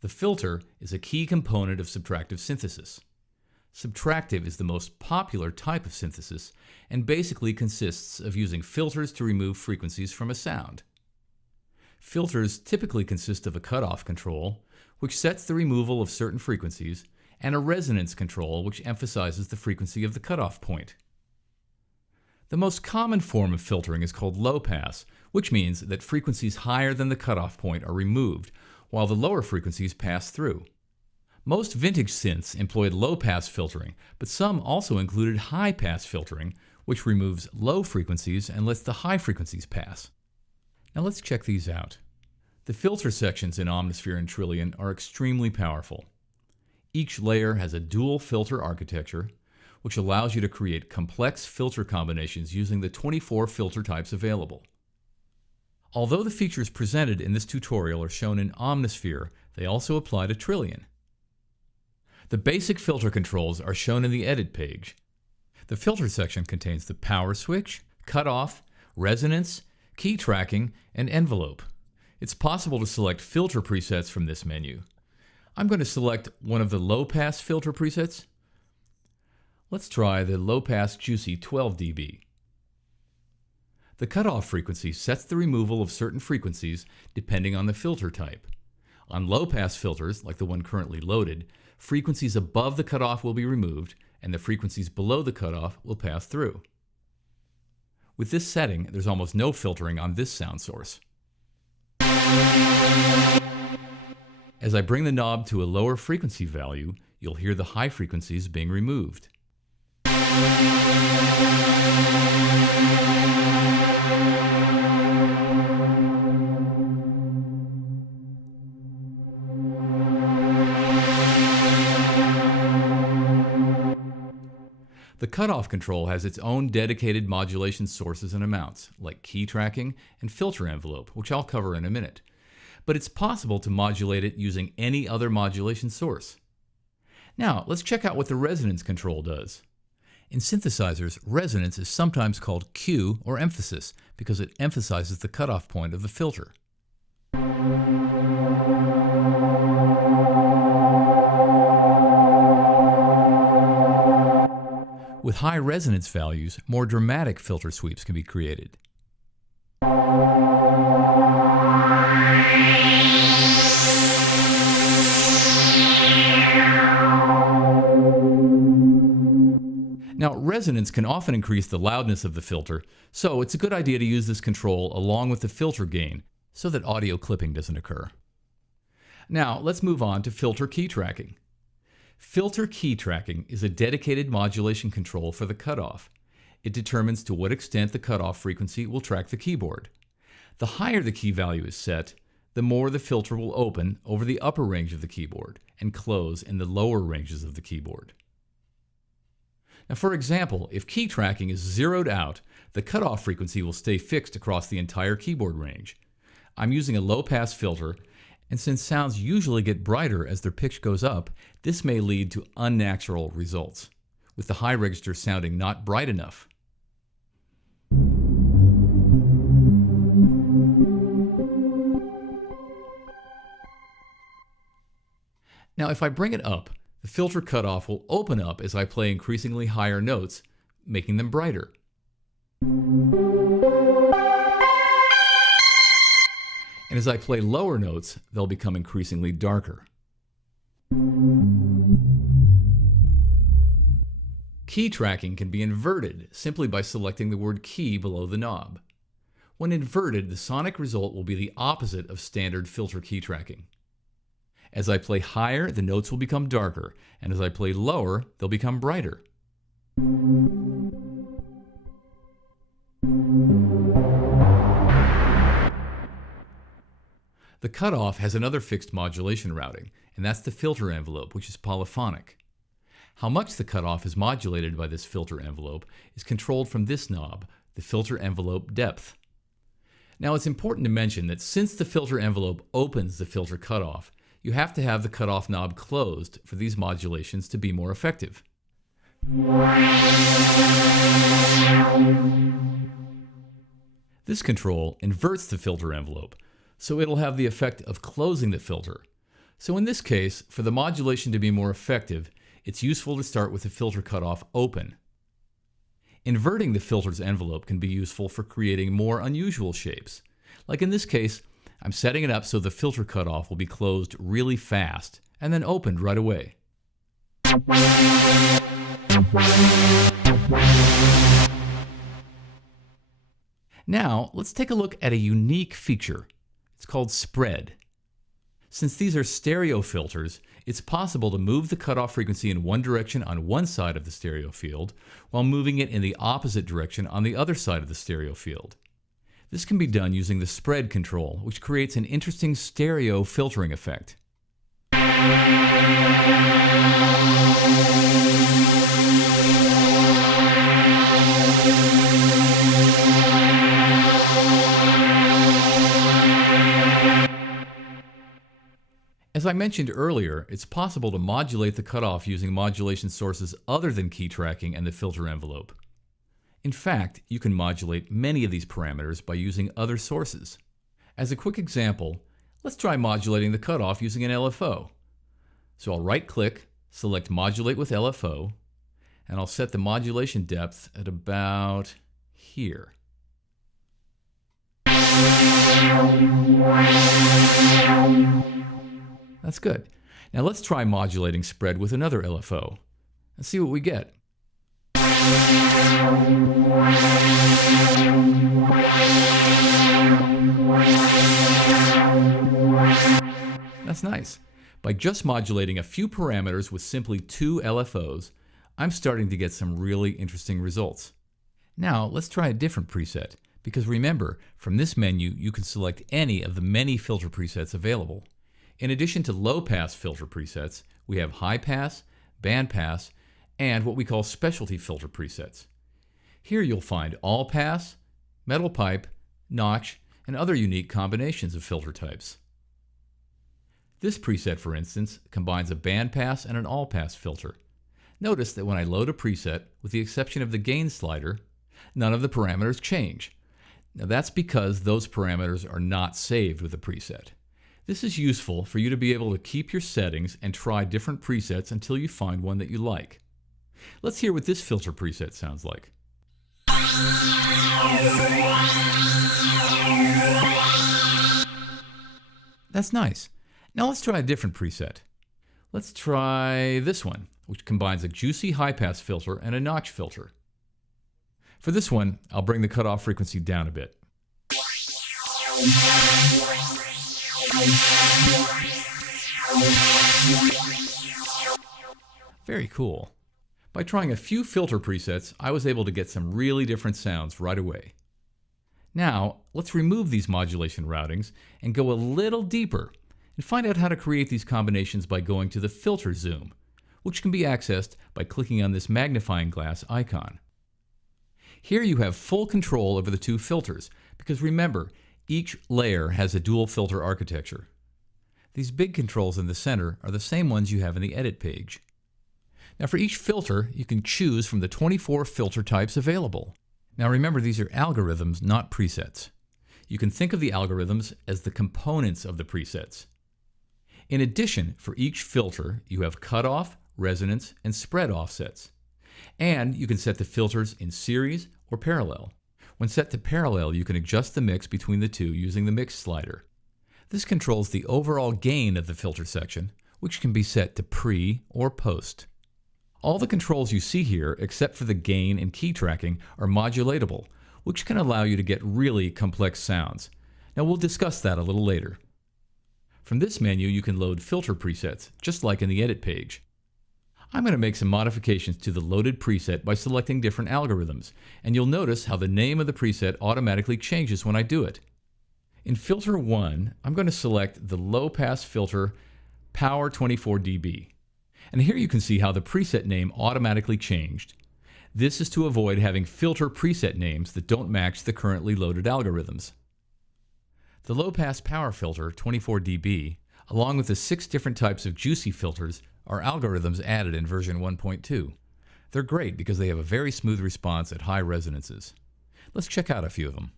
The filter is a key component of subtractive synthesis. Subtractive is the most popular type of synthesis and basically consists of using filters to remove frequencies from a sound. Filters typically consist of a cutoff control, which sets the removal of certain frequencies, and a resonance control, which emphasizes the frequency of the cutoff point. The most common form of filtering is called low pass, which means that frequencies higher than the cutoff point are removed, while the lower frequencies pass through. Most vintage synths employed low-pass filtering, but some also included high-pass filtering, which removes low frequencies and lets the high frequencies pass. Now let's check these out. The filter sections in Omnisphere and Trillion are extremely powerful. Each layer has a dual filter architecture, which allows you to create complex filter combinations using the 24 filter types available. Although the features presented in this tutorial are shown in Omnisphere, they also apply to Trillion. The basic filter controls are shown in the Edit page. The filter section contains the power switch, cutoff, resonance, key tracking, and envelope. It's possible to select filter presets from this menu. I'm going to select one of the low-pass filter presets. Let's try the low-pass Juicy 12 dB. The cutoff frequency sets the removal of certain frequencies depending on the filter type. On low-pass filters, like the one currently loaded, frequencies above the cutoff will be removed, and the frequencies below the cutoff will pass through. With this setting, there's almost no filtering on this sound source. As I bring the knob to a lower frequency value, you'll hear the high frequencies being removed. The cutoff control has its own dedicated modulation sources and amounts, like key tracking and filter envelope, which I'll cover in a minute. But it's possible to modulate it using any other modulation source. Now, let's check out what the resonance control does. In synthesizers, resonance is sometimes called Q or emphasis because it emphasizes the cutoff point of the filter. With high resonance values, more dramatic filter sweeps can be created. Now, resonance can often increase the loudness of the filter, so it's a good idea to use this control along with the filter gain so that audio clipping doesn't occur. Now, let's move on to filter key tracking. Filter key tracking is a dedicated modulation control for the cutoff. It determines to what extent the cutoff frequency will track the keyboard. The higher the key value is set, the more the filter will open over the upper range of the keyboard and close in the lower ranges of the keyboard. Now, for example, if key tracking is zeroed out, the cutoff frequency will stay fixed across the entire keyboard range. I'm using a low-pass filter, and since sounds usually get brighter as their pitch goes up, this may lead to unnatural results, with the high register sounding not bright enough. Now, if I bring it up, the filter cutoff will open up as I play increasingly higher notes, making them brighter. And as I play lower notes, they'll become increasingly darker. Key tracking can be inverted simply by selecting the word key below the knob. When inverted, the sonic result will be the opposite of standard filter key tracking. As I play higher, the notes will become darker, and as I play lower, they'll become brighter. The cutoff has another fixed modulation routing, and that's the filter envelope, which is polyphonic. How much the cutoff is modulated by this filter envelope is controlled from this knob, the filter envelope depth. Now, it's important to mention that since the filter envelope opens the filter cutoff, you have to have the cutoff knob closed for these modulations to be more effective. This control inverts the filter envelope, so it'll have the effect of closing the filter. So in this case, for the modulation to be more effective, it's useful to start with the filter cutoff open. Inverting the filter's envelope can be useful for creating more unusual shapes. Like in this case, I'm setting it up so the filter cutoff will be closed really fast and then opened right away. Now, let's take a look at a unique feature. It's called spread. Since these are stereo filters, it's possible to move the cutoff frequency in one direction on one side of the stereo field, while moving it in the opposite direction on the other side of the stereo field. This can be done using the spread control, which creates an interesting stereo filtering effect. As I mentioned earlier, it's possible to modulate the cutoff using modulation sources other than key tracking and the filter envelope. In fact, you can modulate many of these parameters by using other sources. As a quick example, let's try modulating the cutoff using an LFO. So I'll right-click, select Modulate with LFO, and I'll set the modulation depth at about here. That's good. Now let's try modulating spread with another LFO and see what we get. That's nice. By just modulating a few parameters with simply 2 LFOs, I'm starting to get some really interesting results. Now let's try a different preset, because remember, from this menu you can select any of the many filter presets available. In addition to low-pass filter presets, we have high-pass, band-pass, and what we call specialty filter presets. Here you'll find all-pass, metal pipe, notch, and other unique combinations of filter types. This preset, for instance, combines a bandpass and an all-pass filter. Notice that when I load a preset, with the exception of the gain slider, none of the parameters change. Now that's because those parameters are not saved with the preset. This is useful for you to be able to keep your settings and try different presets until you find one that you like. Let's hear what this filter preset sounds like. That's nice. Now let's try a different preset. Let's try this one, which combines a juicy high-pass filter and a notch filter. For this one, I'll bring the cutoff frequency down a bit. Very cool. By trying a few filter presets, I was able to get some really different sounds right away. Now, let's remove these modulation routings and go a little deeper and find out how to create these combinations by going to the filter zoom, which can be accessed by clicking on this magnifying glass icon. Here you have full control over the 2 filters, because remember, each layer has a dual filter architecture. These big controls in the center are the same ones you have in the edit page. Now for each filter, you can choose from the 24 filter types available. Now remember, these are algorithms, not presets. You can think of the algorithms as the components of the presets. In addition, for each filter, you have cutoff, resonance, and spread offsets. And you can set the filters in series or parallel. When set to parallel, you can adjust the mix between the two using the mix slider. This controls the overall gain of the filter section, which can be set to pre or post. All the controls you see here, except for the gain and key tracking, are modulatable, which can allow you to get really complex sounds. Now we'll discuss that a little later. From this menu, you can load filter presets, just like in the edit page. I'm going to make some modifications to the loaded preset by selecting different algorithms, and you'll notice how the name of the preset automatically changes when I do it. In filter 1, I'm going to select the low-pass filter Power 24 dB. And here you can see how the preset name automatically changed. This is to avoid having filter preset names that don't match the currently loaded algorithms. The low-pass power filter 24 dB, along with the 6 different types of juicy filters, are algorithms added in version 1.2. They're great because they have a very smooth response at high resonances. Let's check out a few of them.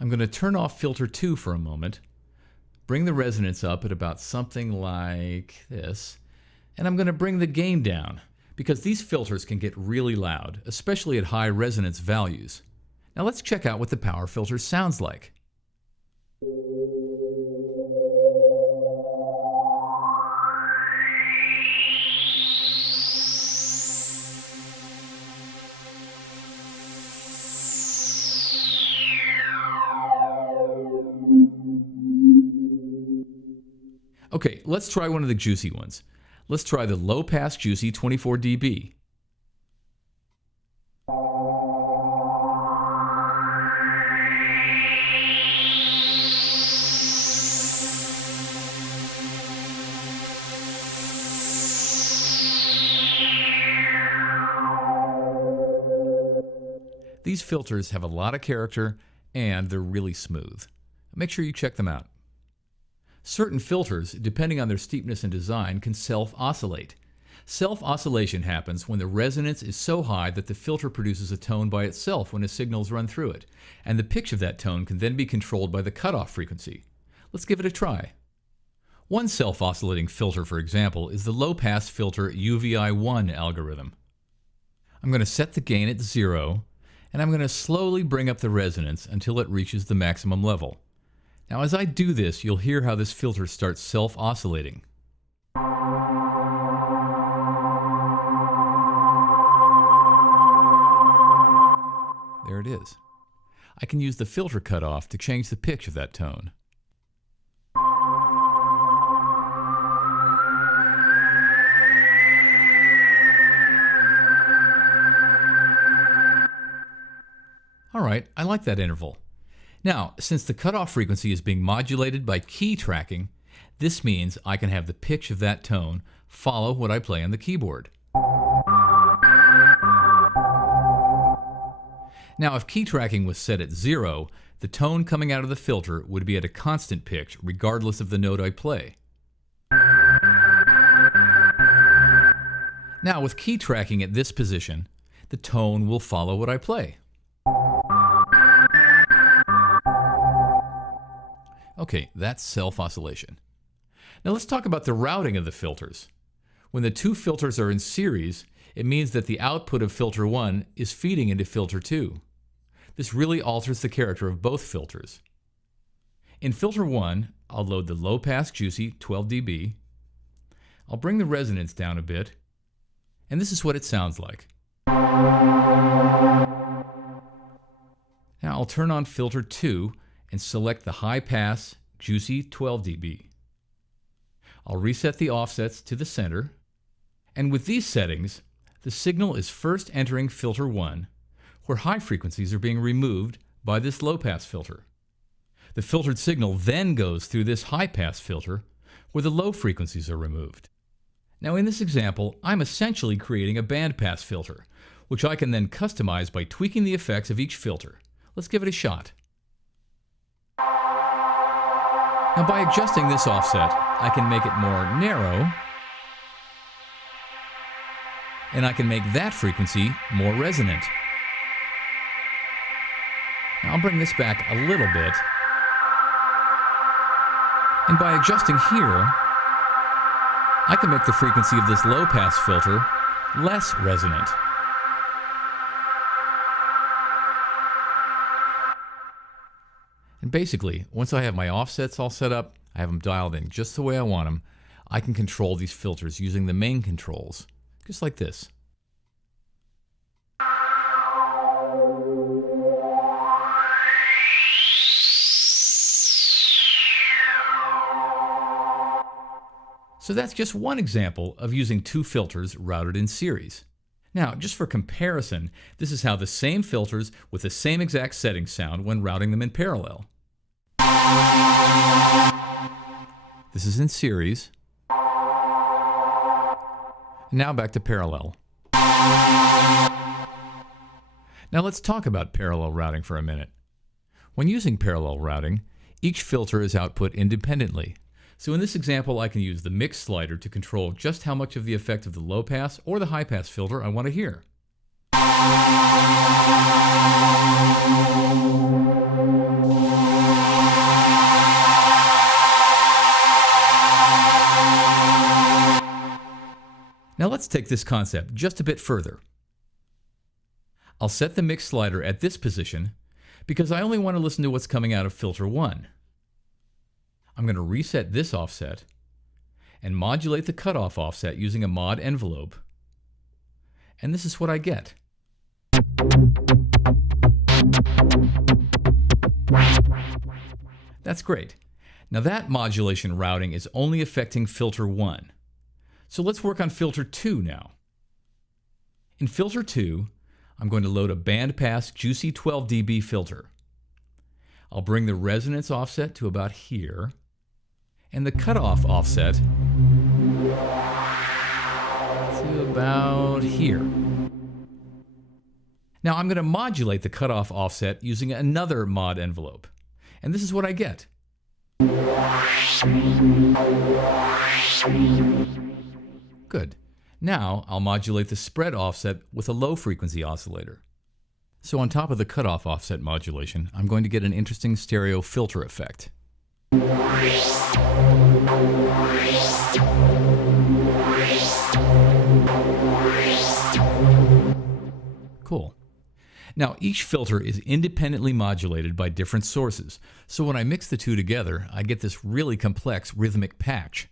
I'm going to turn off filter 2 for a moment, bring the resonance up at about something like this, and I'm going to bring the gain down because these filters can get really loud, especially at high resonance values. Now let's check out what the power filter sounds like. Okay, let's try one of the juicy ones. Let's try the low-pass juicy 24 dB. These filters have a lot of character and they're really smooth. Make sure you check them out. Certain filters, depending on their steepness and design, can self-oscillate. Self-oscillation happens when the resonance is so high that the filter produces a tone by itself when a signal is run through it, and the pitch of that tone can then be controlled by the cutoff frequency. Let's give it a try. One self-oscillating filter, for example, is the low-pass filter UVI1 algorithm. I'm going to set the gain at 0, and I'm going to slowly bring up the resonance until it reaches the maximum level. Now as I do this, you'll hear how this filter starts self-oscillating. There it is. I can use the filter cutoff to change the pitch of that tone. All right, I like that interval. Now, since the cutoff frequency is being modulated by key tracking, this means I can have the pitch of that tone follow what I play on the keyboard. Now, if key tracking was set at 0, the tone coming out of the filter would be at a constant pitch regardless of the note I play. Now, with key tracking at this position, the tone will follow what I play. Okay, that's self-oscillation. Now let's talk about the routing of the filters. When the two filters are in series, it means that the output of filter 1 is feeding into filter 2. This really alters the character of both filters. In filter 1, I'll load the low-pass juicy 12 dB. I'll bring the resonance down a bit, and this is what it sounds like. Now I'll turn on filter 2 and select the high-pass juicy 12 dB. I'll reset the offsets to the center, and with these settings, the signal is first entering filter 1, where high frequencies are being removed by this low-pass filter. The filtered signal then goes through this high-pass filter, where the low frequencies are removed. Now in this example, I'm essentially creating a bandpass filter, which I can then customize by tweaking the effects of each filter. Let's give it a shot. Now by adjusting this offset, I can make it more narrow, and I can make that frequency more resonant. Now I'll bring this back a little bit, and by adjusting here, I can make the frequency of this low-pass filter less resonant. And basically, once I have my offsets all set up, I have them dialed in just the way I want them, I can control these filters using the main controls, just like this. So that's just one example of using two filters routed in series. Now, just for comparison, this is how the same filters with the same exact settings sound when routing them in parallel. This is in series. Now back to parallel. Now let's talk about parallel routing for a minute. When using parallel routing, each filter is output independently. So in this example, I can use the mix slider to control just how much of the effect of the low pass or the high pass filter I want to hear. Now let's take this concept just a bit further. I'll set the mix slider at this position because I only want to listen to what's coming out of filter 1. I'm going to reset this offset and modulate the cutoff offset using a mod envelope. And this is what I get. That's great. Now that modulation routing is only affecting filter 1. So let's work on filter 2 now. In filter 2, I'm going to load a bandpass Juicy 12 dB filter. I'll bring the resonance offset to about here, and the cutoff offset to about here. Now I'm going to modulate the cutoff offset using another mod envelope. And this is what I get. Good. Now I'll modulate the spread offset with a low frequency oscillator. So on top of the cutoff offset modulation, I'm going to get an interesting stereo filter effect. Cool. Now each filter is independently modulated by different sources, so when I mix the two together, I get this really complex rhythmic patch.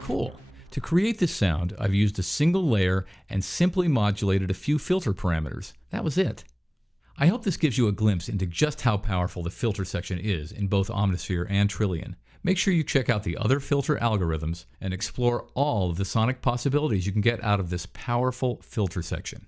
Cool. To create this sound, I've used a single layer and simply modulated a few filter parameters. That was it. I hope this gives you a glimpse into just how powerful the filter section is in both Omnisphere and Trillion. Make sure you check out the other filter algorithms and explore all of the sonic possibilities you can get out of this powerful filter section.